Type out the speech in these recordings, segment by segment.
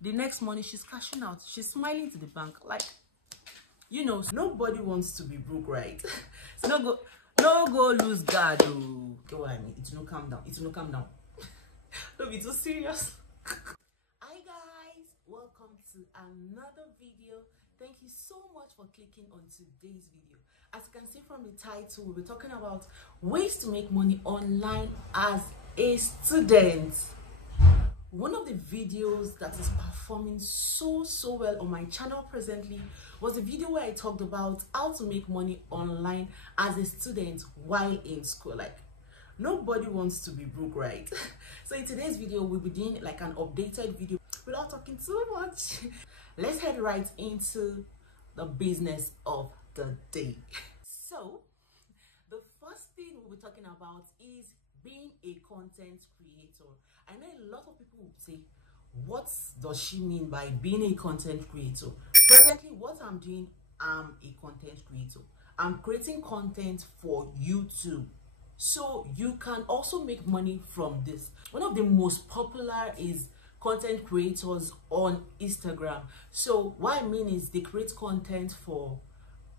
The next morning, she's cashing out. She's smiling to the bank. Like, you know, nobody wants to be broke, right? So no go lose guard. Oh, get what I mean? It's no calm down. It's no calm down. Don't be too serious. Hi guys, welcome to another video. Thank you so much for clicking on today's video. As you can see from the title, we'll be talking about ways to make money online as a student. One of the videos that is performing so well on my channel presently was a video where I talked about how to make money online as a student while in school. Like, nobody wants to be broke, right? So in today's video, we'll be doing like an updated video without talking too much. Let's head right into the business of the day. So the first thing we'll be talking about is being a content creator. I know a lot of people would say, what does she mean by being a content creator? Presently, what I'm doing, I'm a content creator. I'm creating content for YouTube, so you can also make money from this. One of the most popular is content creators on Instagram. So what I mean is they create content for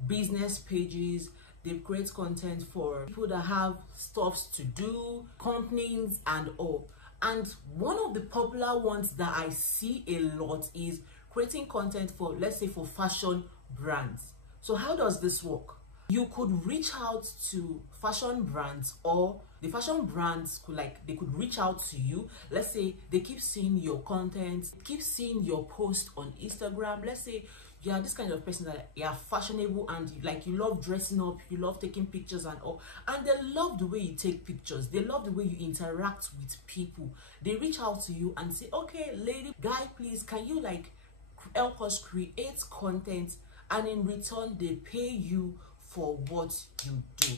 business pages, they create content for people that have stuffs to do, companies and all. And one of the popular ones that I see a lot is creating content for, let's say, for fashion brands. So how does this work? You could reach out to fashion brands, or the fashion brands could reach out to you. Let's say they keep seeing your content, keep seeing your post on Instagram. Let's say you are this kind of person that you are fashionable and you love dressing up, you love taking pictures and all, and they love the way you take pictures, they love the way you interact with people. They reach out to you and say, okay, lady, guy, please, can you help us create content, and in return they pay you for what you do.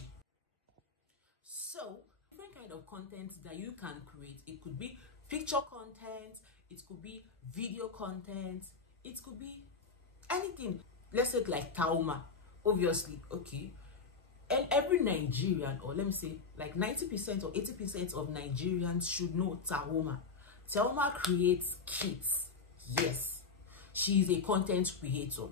So different kind of content that you can create. It could be picture content, it could be video content, it could be anything. Let's say like Tauma, obviously, okay. And every Nigerian, or let me say like 90% or 80% of Nigerians should know Tauma. Tauma creates kits. Yes, she is a content creator.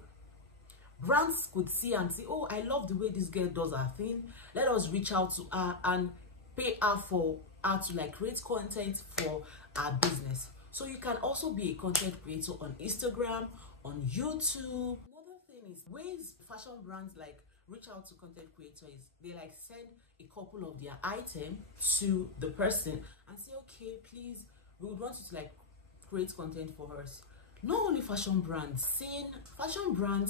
Brands could see and say, oh, I love the way this girl does her thing. Let us reach out to her and pay her for her to create content for our business. So you can also be a content creator on Instagram, on YouTube. Another thing is ways fashion brands reach out to content creators. They send a couple of their items to the person and say, okay, please, we would want you to create content for us. Not only fashion brands,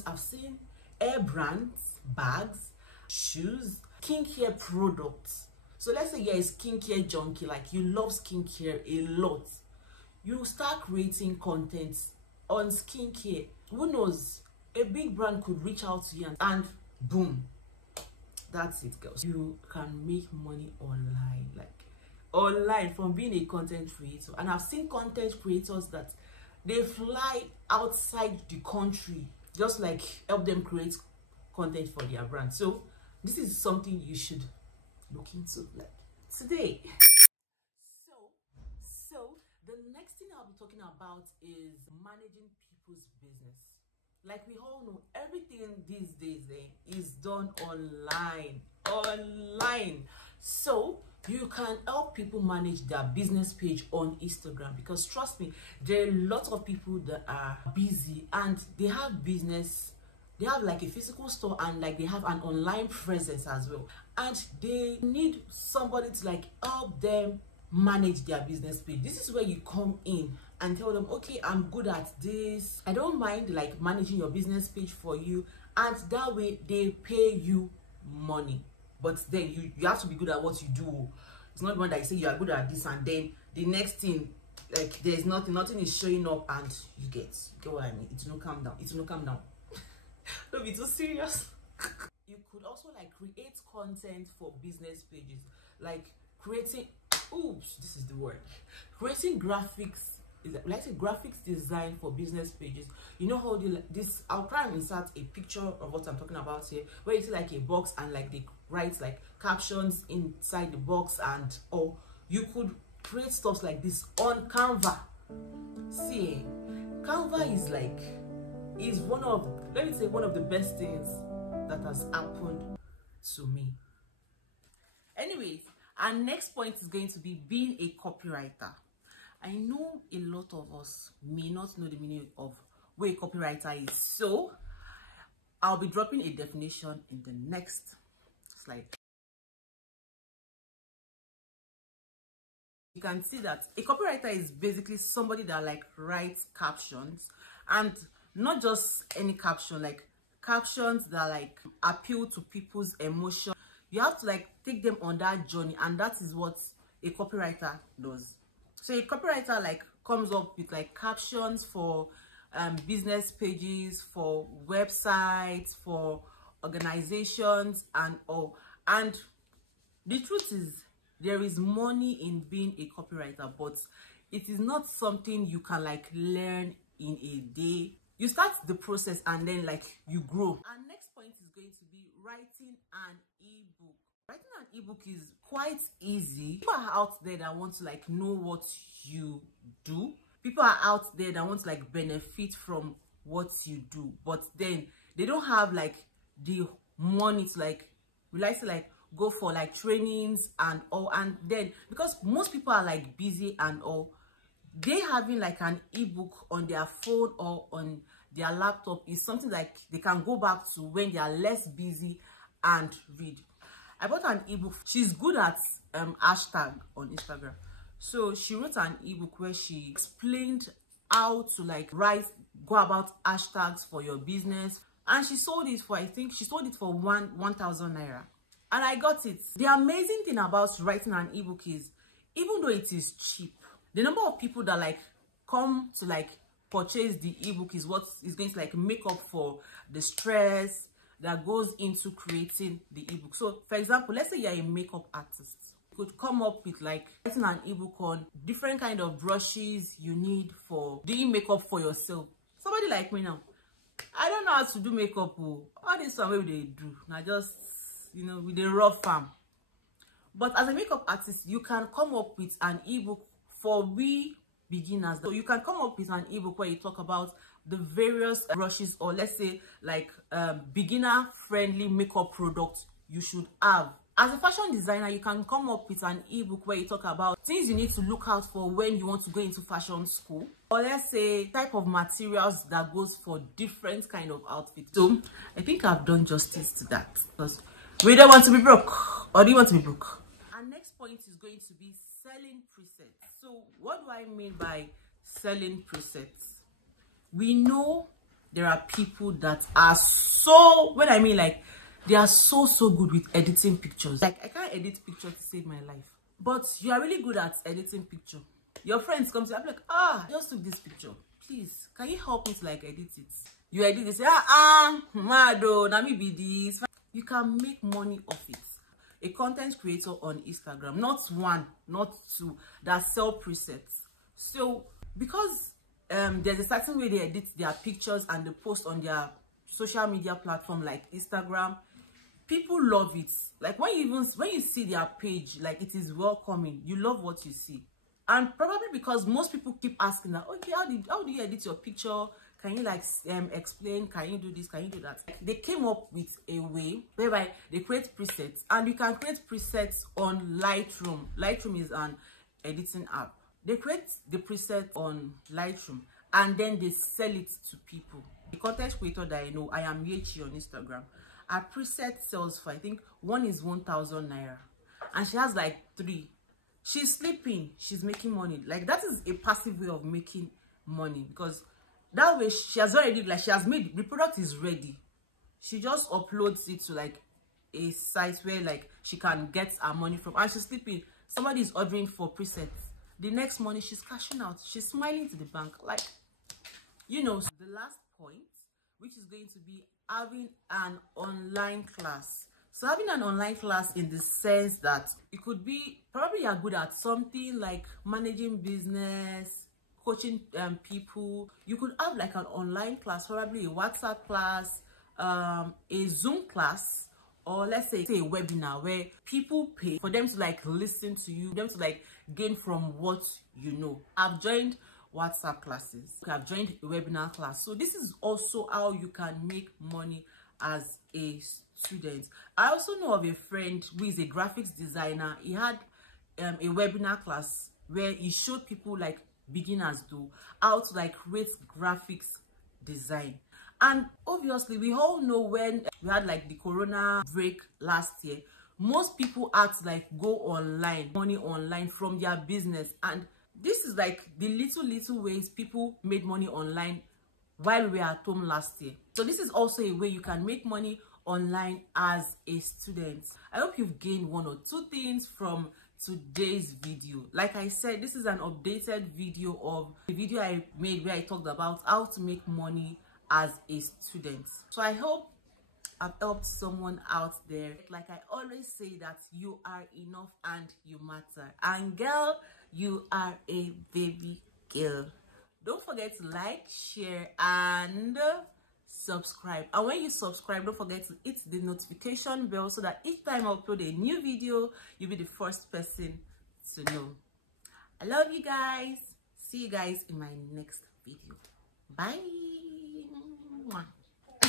I've seen hair brands, bags, shoes, skincare products. So let's say you're a skincare junkie, you love skincare a lot. You start creating content on skincare. Who knows? A big brand could reach out to you and boom, that's it, girls. You can make money online from being a content creator. And I've seen content creators that they fly outside the country just help them create content for their brand. So this is something you should look into today. So the next thing I'll be talking about is managing people's business. Like we all know, everything these days is done online. So you can help people manage their business page on Instagram, because trust me, there are a lot of people that are busy and they have business. They have a physical store and they have an online presence as well, and they need somebody to help them manage their business page. This is where you come in and tell them, okay, I'm good at this, I don't mind managing your business page for you, and that way they pay you money. But then you have to be good at what you do. It's not one that you say you are good at this and then the next thing there's nothing is showing up and you get what I mean. It's no calm down. It's no calm down. Don't be too serious. You could also create content for business pages, creating this is the word, creating graphics. Let's say graphics design for business pages. You know how this, I'll try and insert a picture of what I'm talking about here, where you see a box and they write captions inside the box, and you could create stuff like this on Canva. See, Canva is one of, let me say, one of the best things that has happened to me. Anyways, our next point is going to be being a copywriter. I know a lot of us may not know the meaning of what a copywriter is, so I'll be dropping a definition in the next slide. You can see that a copywriter is basically somebody that like writes captions, and not just any caption, like captions that like appeal to people's emotion. You have to like take them on that journey, and that is what a copywriter does. So a copywriter like comes up with like captions for business pages, for websites, for organizations and all. And the truth is, there is money in being a copywriter, but it is not something you can like learn in a day. You start the process and then like you grow. Our next point is going to be writing an ebook. Writing an ebook is quite easy. People are out there that want to like know what you do. People are out there that want to like benefit from what you do, but then they don't have like the money to like, we like to like go for like trainings and all. And then because most people are like busy and all, they having like an ebook on their phone or on their laptop is something like they can go back to when they are less busy and read. I bought an ebook. She's good at hashtag on Instagram, so she wrote an ebook where she explained how to like go about hashtags for your business, and she sold it for, I think she sold it for 1,000 naira. And I got it. The amazing thing about writing an ebook is, even though it is cheap, the number of people that like come to like purchase the ebook is what is going to like make up for the stress that goes into creating the ebook. So for example, let's say you're a makeup artist. You could come up with like writing an ebook on different kind of brushes you need for doing makeup for yourself. Somebody like me now, I don't know how to do makeup. All this one way they do now, just, you know, with a rough farm. But as a makeup artist, you can come up with an ebook for we beginners. So you can come up with an ebook where you talk about the various brushes, or let's say like beginner friendly makeup products you should have. As a fashion designer, you can come up with an ebook where you talk about things you need to look out for when you want to go into fashion school, or let's say type of materials that goes for different kind of outfits. So I think I've done justice to that, because we don't want to be broke. Or do you want to be broke? Our next point is going to be selling presets. So what do I mean by selling presets? We know there are people that are so, when I mean like, they are so good with editing pictures. Like, I can't edit pictures to save my life, but you are really good at editing picture. Your friends come to you, I'm like, I just took this picture, please can you help me to like edit it? You edit it, say mado na me be this. You can make money off it. A content creator on Instagram, not one, not two, that sell presets. So because there's a certain way they edit their pictures and they post on their social media platform like Instagram, people love it. Like when you see their page, like it is welcoming, you love what you see. And probably because most people keep asking that, okay, how do you edit your picture? Can you like explain? Can you do this? Can you do that? They came up with a way whereby they create presets, and you can create presets on Lightroom. Lightroom is an editing app. They create the preset on Lightroom and then they sell it to people. The content creator that I know, I am Yechi on Instagram. Her preset sells for, I think one is 1,000 naira, and she has like 3. She's sleeping, she's making money. Like that is a passive way of making money, because that way she has already, like, she has made the product is ready. She just uploads it to like a site where like she can get her money from, and she's sleeping. Somebody is ordering for presets. The next morning she's cashing out, she's smiling to the bank. Like, you know. The last point, which is going to be having an online class. So having an online class in the sense that it could be, probably you're good at something like managing business, coaching people. You could have like an online class, probably a WhatsApp class, a Zoom class, or let's say a webinar where people pay for them to like listen to you, them to like gain from what you know. I've joined WhatsApp classes. I've joined a webinar class. So this is also how you can make money as a student. I also know of a friend who is a graphics designer. He had a webinar class where he showed people, like beginners do, how to like create graphics design. And obviously we all know when we had like the corona break last year, most people had to like go online, money online from their business. And this is like the little ways people made money online while we were at home last year. So this is also a way you can make money online as a student. I hope you've gained one or two things from today's video. Like I said, this is an updated video of the video I made where I talked about how to make money as a student. So I hope I've helped someone out there. Like I always say, that you are enough and you matter. And girl, you are a baby girl. Don't forget to like, share, and subscribe. And when you subscribe, don't forget to hit the notification bell so that each time I upload a new video, you'll be the first person to know. I love you guys. See you guys in my next video. Bye.